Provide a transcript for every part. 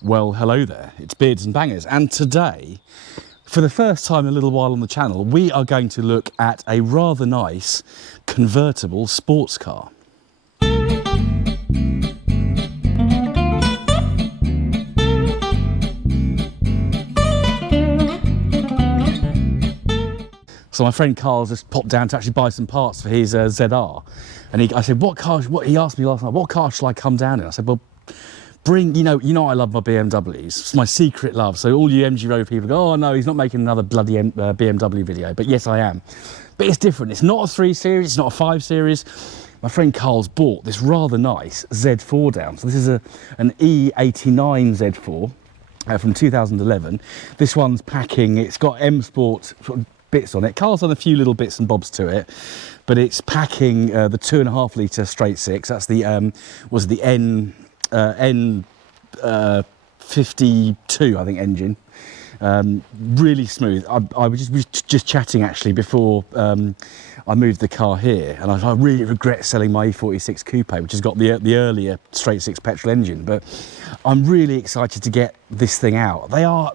Well, hello there, it's Beards and Bangers, and today, for the first time in a little while on the channel, we are going to look at a rather nice convertible sports car. So my friend Carl's just popped down to actually buy some parts for his ZR, and I said, he asked me last night, what car shall I come down in? I said, well, bring, you know I love my BMWs. It's my secret love. So all you MG Road people go, oh no, he's not making another bloody BMW video. But yes, I am. But it's different. It's not a 3 Series, it's not a 5 Series. My friend Carl's bought this rather nice Z4 down. So this is an E89 Z4 from 2011. This one's packing, it's got M Sport sort of bits on it. Carl's done a few little bits and bobs to it, but it's packing the 2.5 litre straight six. That's the N52, I think, engine. Really smooth. I was just chatting actually before I moved the car here, and I really regret selling my E46 Coupe, which has got the earlier straight six petrol engine, but I'm really excited to get this thing out. They are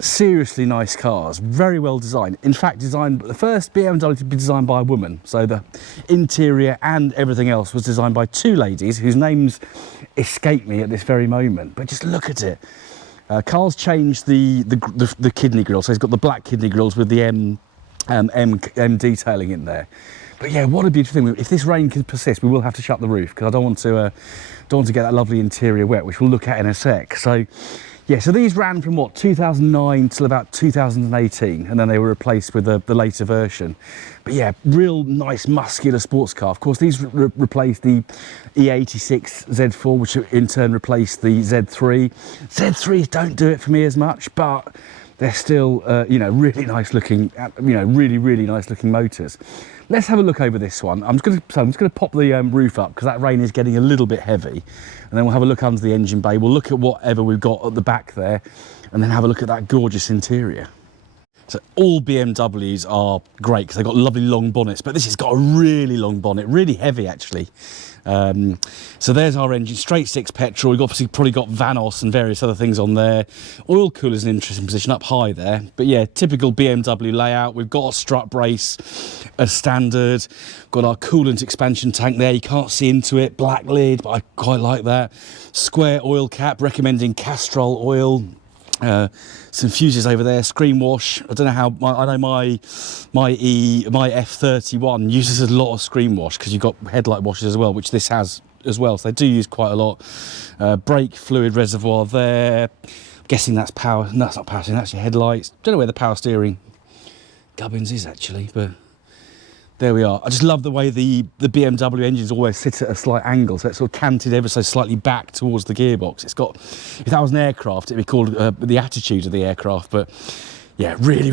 seriously nice cars, very well designed. In fact, the first BMW to be designed by a woman. So the interior and everything else was designed by 2 ladies whose names escape me at this very moment. But just look at it. Carl's changed the kidney grille, so he's got the black kidney grills with the M detailing in there. But yeah, what a beautiful thing. If this rain can persist, we will have to shut the roof because I don't want to get that lovely interior wet, which we'll look at in a sec. So yeah, so these ran from what, 2009 till about 2018, and then they were replaced with the later version. But yeah, real nice muscular sports car. Of course, these replaced the E86 Z4, which in turn replaced the Z3. Z3s don't do it for me as much, but they're still, really nice looking, really nice looking motors. Let's have a look over this one. I'm just going to pop the roof up because that rain is getting a little bit heavy, and then we'll have a look under the engine bay. We'll look at whatever we've got at the back there, and then have a look at that gorgeous interior. So all BMWs are great because they've got lovely long bonnets, but this has got a really long bonnet, really heavy actually. So there's our engine, straight six petrol. We've obviously probably got Vanos and various other things on there. Oil cooler's an interesting position up high there. But yeah, typical BMW layout. We've got a strut brace as standard. Got our coolant expansion tank there. You can't see into it. Black lid, but I quite like that. Square oil cap, recommending Castrol oil. Some fuses over there, screen wash. I don't know how, I know my F31 uses a lot of screen wash because you've got headlight washes as well, which this has as well, so they do use quite a lot. Brake fluid reservoir there. I'm guessing that's power. No, that's not power steering, that's your headlights. Don't know where the power steering gubbins is actually, but there we are. I just love the way the BMW engines always sit at a slight angle, so it's sort of canted ever so slightly back towards the gearbox. It's got, if that was an aircraft, it'd be called the attitude of the aircraft, but yeah, really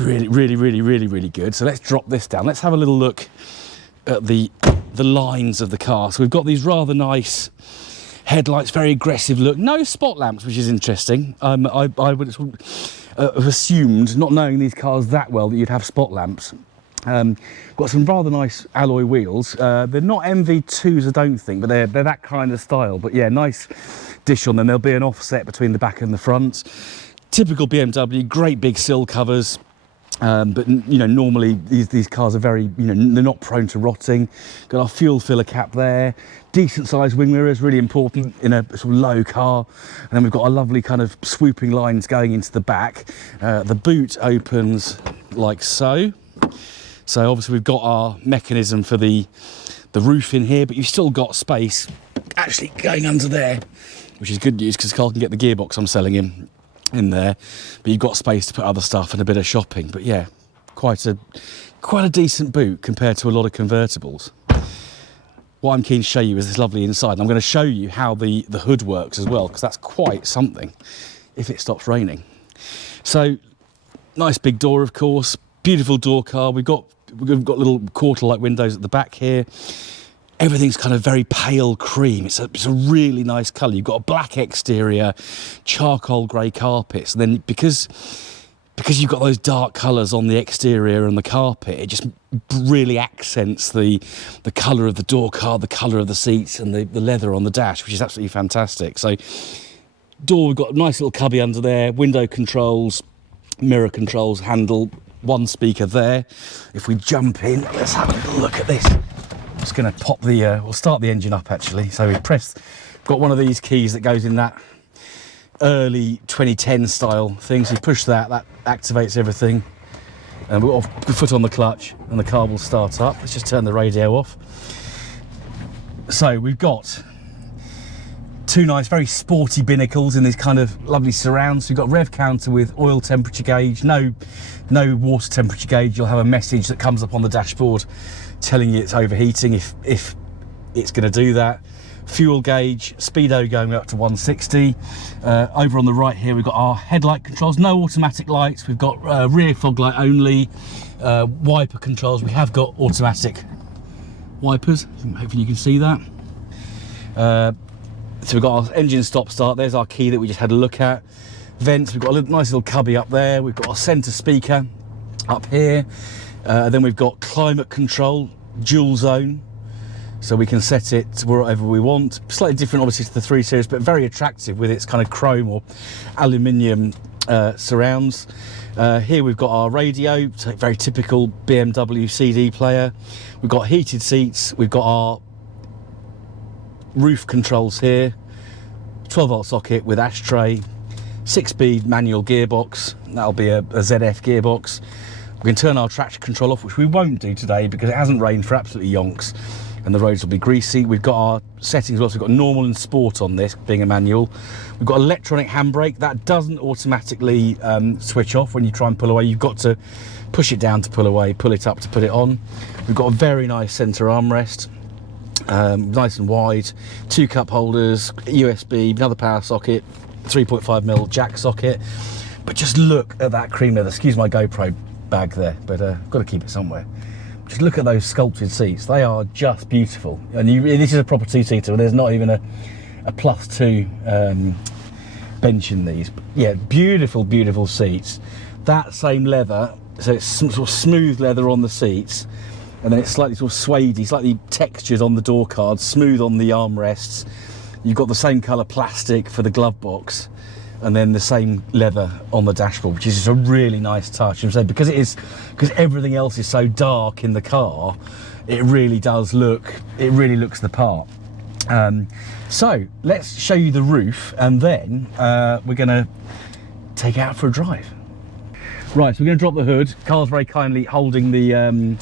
good. So let's drop this down. Let's have a little look at the lines of the car. So we've got these rather nice headlights, very aggressive look. No spot lamps, which is interesting. I would have assumed, not knowing these cars that well, that you'd have spot lamps. Got some rather nice alloy wheels. They're not MV2s, I don't think, but they're that kind of style. But yeah, nice dish on them. There'll be an offset between the back and the front. Typical BMW, great big sill covers. But normally these cars are very, they're not prone to rotting. Got our fuel filler cap there. Decent sized wing mirrors, really important in a sort of low car. And then we've got a lovely kind of swooping lines going into the back. The boot opens like so. So obviously we've got our mechanism for the roof in here, but you've still got space actually going under there, which is good news because Carl can get the gearbox I'm selling him in there. But you've got space to put other stuff and a bit of shopping. But yeah, quite a decent boot compared to a lot of convertibles. What I'm keen to show you is this lovely inside. And I'm going to show you how the hood works as well, because that's quite something if it stops raining. So nice big door, of course. Beautiful door car. We've got little quarter-light windows at the back here. Everything's kind of very pale cream. It's a really nice colour. You've got a black exterior, charcoal grey carpets, and then because you've got those dark colours on the exterior and the carpet, it just really accents the colour of the door car, the colour of the seats, and the leather on the dash, which is absolutely fantastic. So Door, we've got a nice little cubby under there, window controls, mirror controls, handle, one speaker there. If we jump in, let's have a little look at this. I'm just going to pop the, we'll start the engine up actually. So we got one of these keys that goes in that early 2010 style thing. So you push that activates everything. And we've got a foot on the clutch and the car will start up. Let's just turn the radio off. So we've got two nice, very sporty binnacles in these kind of lovely surrounds. We've got rev counter with oil temperature gauge, no water temperature gauge. You'll have a message that comes up on the dashboard telling you it's overheating if it's going to do that. Fuel gauge, speedo going up to 160. Over on the right here, we've got our headlight controls, no automatic lights. We've got rear fog light only, wiper controls. We have got automatic wipers. Hopefully you can see that. So we've got our engine stop start. There's our key that we just had a look at. Vents, we've got a nice little cubby up there. We've got our centre speaker up here. Then we've got climate control, dual zone. So we can set it to wherever we want. Slightly different obviously to the 3 Series, but very attractive with its kind of chrome or aluminium surrounds. Here we've got our radio, so very typical BMW CD player. We've got heated seats, we've got our roof controls here, 12-volt socket with ashtray, 6-speed manual gearbox, that'll be a ZF gearbox. We can turn our traction control off, which we won't do today because it hasn't rained for absolutely yonks and the roads will be greasy. We've got our settings as well, so we've got normal and sport on this, being a manual. We've got electronic handbrake, that doesn't automatically switch off when you try and pull away. You've got to push it down to pull away, pull it up to put it on. We've got a very nice centre armrest, nice and wide, 2 cup holders, USB, another power socket, 3.5mm jack socket. But just look at that cream leather, excuse my GoPro bag there, but I've got to keep it somewhere. Just look at those sculpted seats, they are just beautiful. And this is a proper 2-seater, there's not even a +2 bench in these. But yeah, beautiful, beautiful seats. That same leather, so it's some sort of smooth leather on the seats, and then it's slightly sort of suede-y, slightly textured on the door cards, smooth on the armrests. You've got the same colour plastic for the glove box, and then the same leather on the dashboard, which is just a really nice touch. And so because everything else is so dark in the car, it really does look, it really looks the part. So let's show you the roof, and then we're gonna take it out for a drive. Right, so we're gonna drop the hood. Carl's very kindly holding the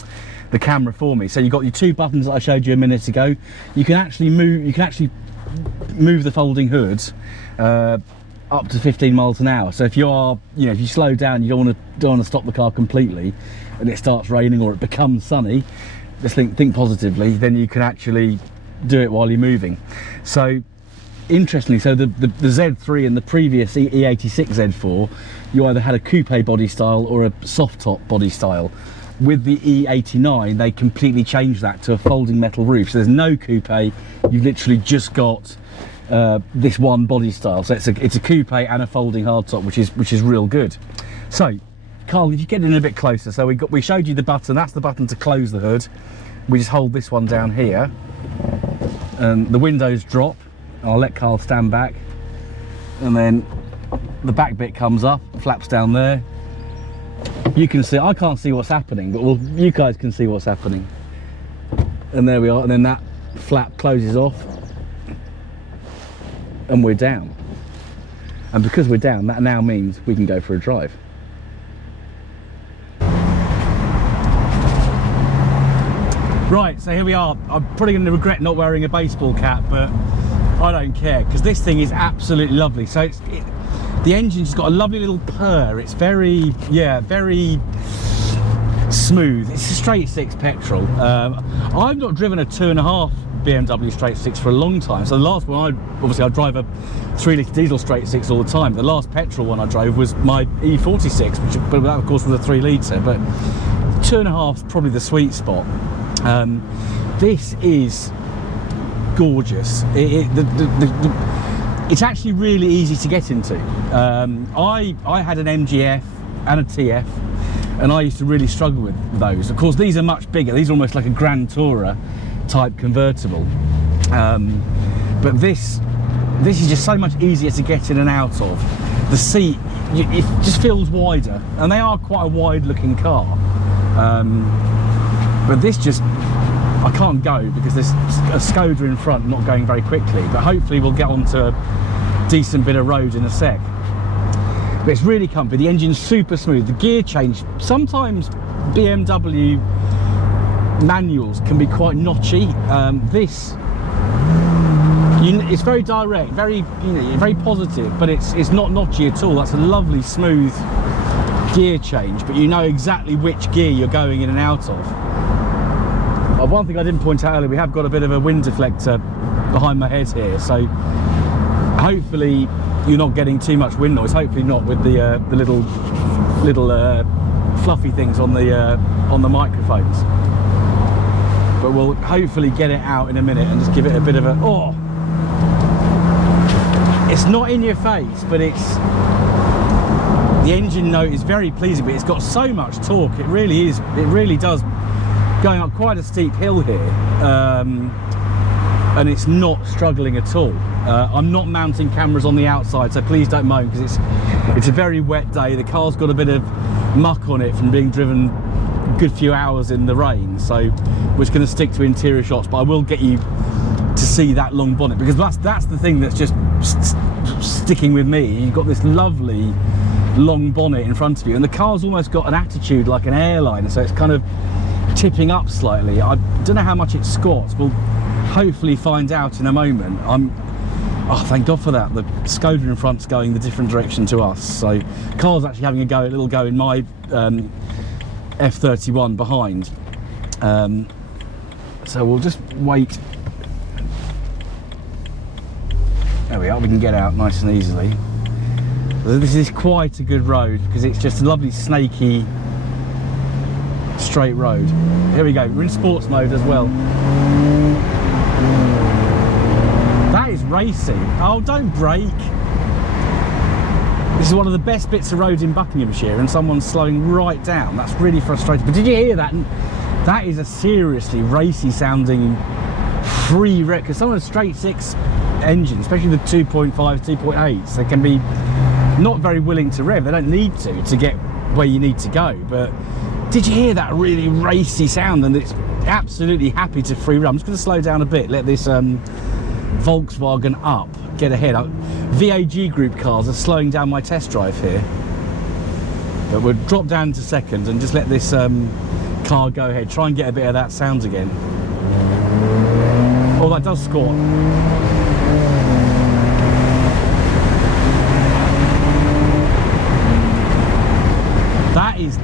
camera for me. So you've got your 2 buttons that I showed you a minute ago. You can actually move the folding hood up to 15 miles an hour. So if you are, if you slow down, you don't want to stop the car completely, and it starts raining or it becomes sunny, just think positively. Then you can actually do it while you're moving. So interestingly, so the Z3 and the previous E86 Z4, you either had a coupe body style or a soft top body style. With the E89, they completely changed that to a folding metal roof. So there's no coupe. You've literally just got this one body style. So it's a coupe and a folding hardtop, which is real good. So, Carl, if you get in a bit closer, so we showed you the button. That's the button to close the hood. We just hold this one down here, and the windows drop. I'll let Carl stand back, and then the back bit comes up, flaps down there. You can see, I can't see what's happening, but you guys can see what's happening. And there we are, and then that flap closes off, and we're down. And because we're down, that now means we can go for a drive. Right, so here we are. I'm probably going to regret not wearing a baseball cap, but I don't care, because this thing is absolutely lovely. So the engine's got a lovely little purr. It's very smooth. It's a straight 6 petrol. I've not driven a 2.5 BMW straight 6 for a long time. So the last one, I drive a 3-litre diesel straight 6 all the time. The last petrol one I drove was my E46, but that of course was a 3-litre. But 2.5 is probably the sweet spot. This is gorgeous. It's actually really easy to get into. I had an MGF and a TF, and I used to really struggle with those. Of course, these are much bigger. These are almost like a Grand Tourer type convertible. But this this is just so much easier to get in and out of. The seat, it just feels wider, and they are quite a wide looking car. But this just, I can't go because there's a Skoda in front not going very quickly, but hopefully we'll get onto a decent bit of road in a sec. But it's really comfy, the engine's super smooth, the gear change, sometimes BMW manuals can be quite notchy. It's very direct, very, very positive, but it's not notchy at all. That's a lovely smooth gear change, but you know exactly which gear you're going in and out of. One thing I didn't point out earlier, we have got a bit of a wind deflector behind my head here, so hopefully you're not getting too much wind noise. Hopefully not with the little fluffy things on the microphones. But we'll hopefully get it out in a minute and just give it a bit of a It's not in your face, but the engine note is very pleasing, but it's got so much torque. It really does, going up quite a steep hill here, and it's not struggling at all. I'm not mounting cameras on the outside, so please don't moan, because it's a very wet day. The car's got a bit of muck on it from being driven a good few hours in the rain, so we're just going to stick to interior shots, but I will get you to see that long bonnet, because that's the thing that's just sticking with me. You've got this lovely long bonnet in front of you, and the car's almost got an attitude like an airliner, so it's kind of tipping up slightly. I don't know how much it squats. We'll hopefully find out in a moment. Oh, thank God for that. The Skoda in front's going the different direction to us, so car's actually having a little go in my F31 behind. So we'll just wait. There we are, we can get out nice and easily. This is quite a good road because it's just a lovely snaky straight road. Here we go, we're in sports mode as well. That is racing. Oh, don't brake. This is one of the best bits of road in Buckinghamshire, and someone's slowing right down. That's really frustrating. But did you hear that? That is a seriously racy sounding free rev, because some of the straight six engines, especially the 2.5, 2.8s, they can be not very willing to rev. They don't need to get where you need to go. But did you hear that really racy sound? And it's absolutely happy to free run. I'm just going to slow down a bit, let this Volkswagen up get ahead. VAG group cars are slowing down my test drive here, but we'll drop down to second and just let this car go ahead, try and get a bit of that sound again. Oh, that does score.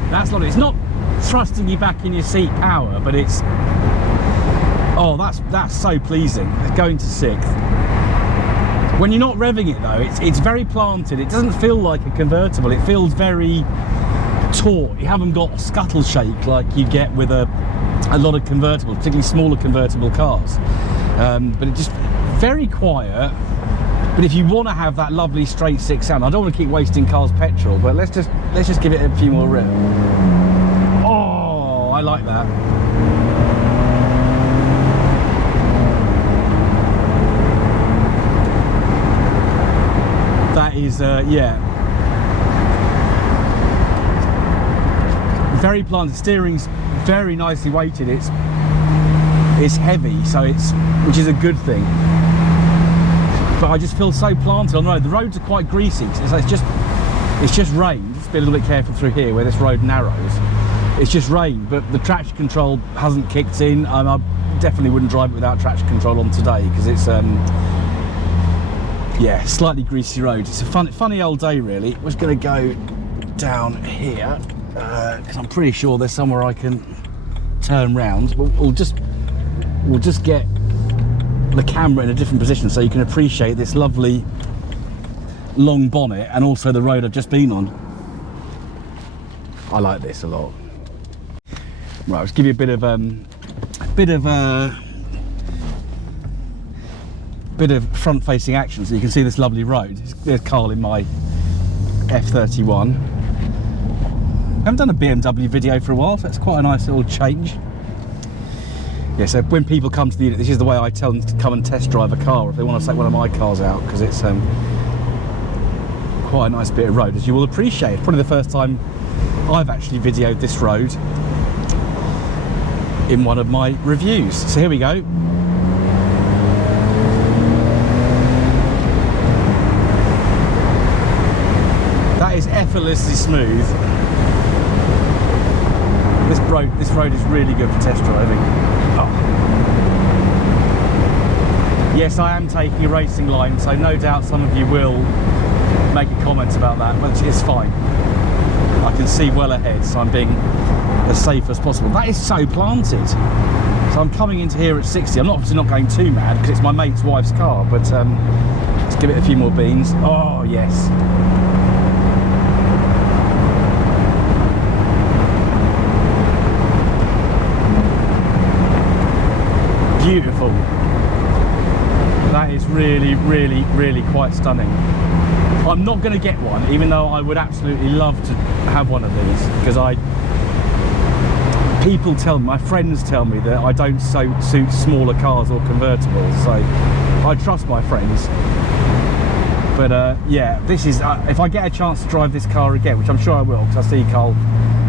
That's lovely. It's not thrusting you back in your seat power, but it's, oh, that's so pleasing. It's going to sixth. When you're not revving it though, it's very planted. It doesn't feel like a convertible. It feels very taut. You haven't got a scuttle shake like you get with a lot of convertibles, particularly smaller convertible cars. But it's just very quiet. But if you want to have that lovely straight six sound, I don't want to keep wasting cars' petrol, but let's just give it a few more revs. Oh, I like that. That is, yeah. Very planted. Steering's very nicely weighted. It's heavy, so which is a good thing. But I just feel so planted on the road. The roads are quite greasy, so it's just rain. Just be a little bit careful through here where this road narrows. It's just rain, but the traction control hasn't kicked in. I definitely wouldn't drive it without traction control on today, because it's yeah, slightly greasy road. It's a funny old day really. We're just going to go down here because I'm pretty sure there's somewhere I can turn round. We'll just get the camera in a different position so you can appreciate this lovely long bonnet and also the road I've just been on. I like this a lot. Right, let's give you a bit of front-facing action so you can see this lovely road. There's Carl in my F31. I haven't done a BMW video for a while, so it's quite a nice little change. Yeah, so when people come to the unit, this is the way I tell them to come and test drive a car if they want to take one of my cars out, because it's quite a nice bit of road, as you will appreciate. Probably the first time I've actually videoed this road in one of my reviews. So here we go. That is effortlessly smooth. This road is really good for test driving. Oh. Yes, I am taking a racing line, so no doubt some of you will make a comment about that, but it's fine. I can see well ahead, so I'm being as safe as possible. That is so planted. So I'm coming into here at 60. I'm obviously not going too mad because it's my mate's wife's car, but let's give it a few more beans. Oh, yes. Beautiful. That is really, really, really quite stunning. I'm not going to get one, even though I would absolutely love to have one of these, because people tell me, my friends tell me that I don't suit smaller cars or convertibles, so I trust my friends. But yeah, this is, if I get a chance to drive this car again, which I'm sure I will, because I see Carl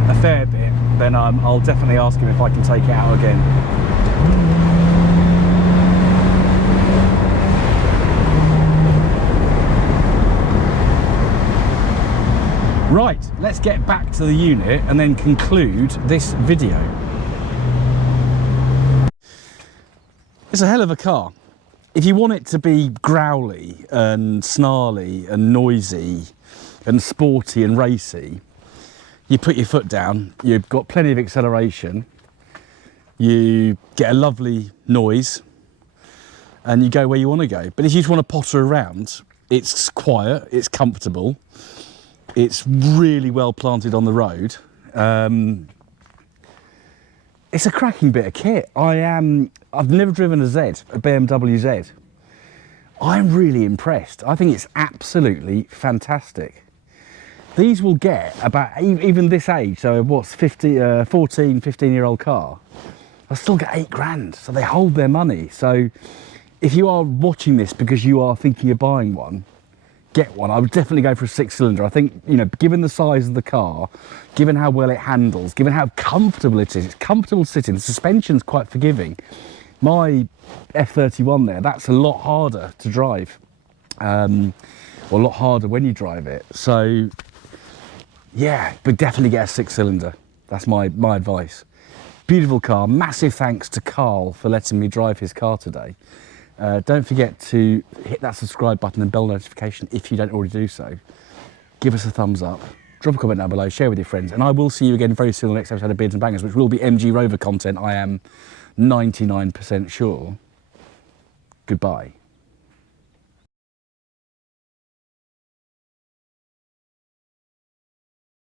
a fair bit, then I'll definitely ask him if I can take it out again. Right, let's get back to the unit and then conclude this video. It's a hell of a car. If you want it to be growly and snarly and noisy and sporty and racy, you put your foot down, you've got plenty of acceleration, you get a lovely noise, and you go where you want to go. But if you just want to potter around, it's quiet, it's comfortable, it's really well planted on the road. It's a cracking bit of kit. I've never driven a BMW Z. I'm really impressed. I think it's absolutely fantastic. These will get about, even this age, so what's 14, 15-year-old car, they'll still get 8 grand. So they hold their money. So if you are watching this because you are thinking of buying one, get one. I would definitely go for a 6-cylinder. I think, you know, given the size of the car, given how well it handles, given how comfortable it is, it's comfortable sitting, the suspension's quite forgiving. My F31 there, that's a lot harder to drive, or a lot harder when you drive it. So yeah, but definitely get a 6-cylinder. That's my advice. Beautiful car. Massive thanks to Carl for letting me drive his car today. Don't forget to hit that subscribe button and bell notification if you don't already do so. Give us a thumbs up, drop a comment down below, share with your friends, and I will see you again very soon on the next episode of Beards and Bangers, which will be MG Rover content, I am 99% sure. Goodbye.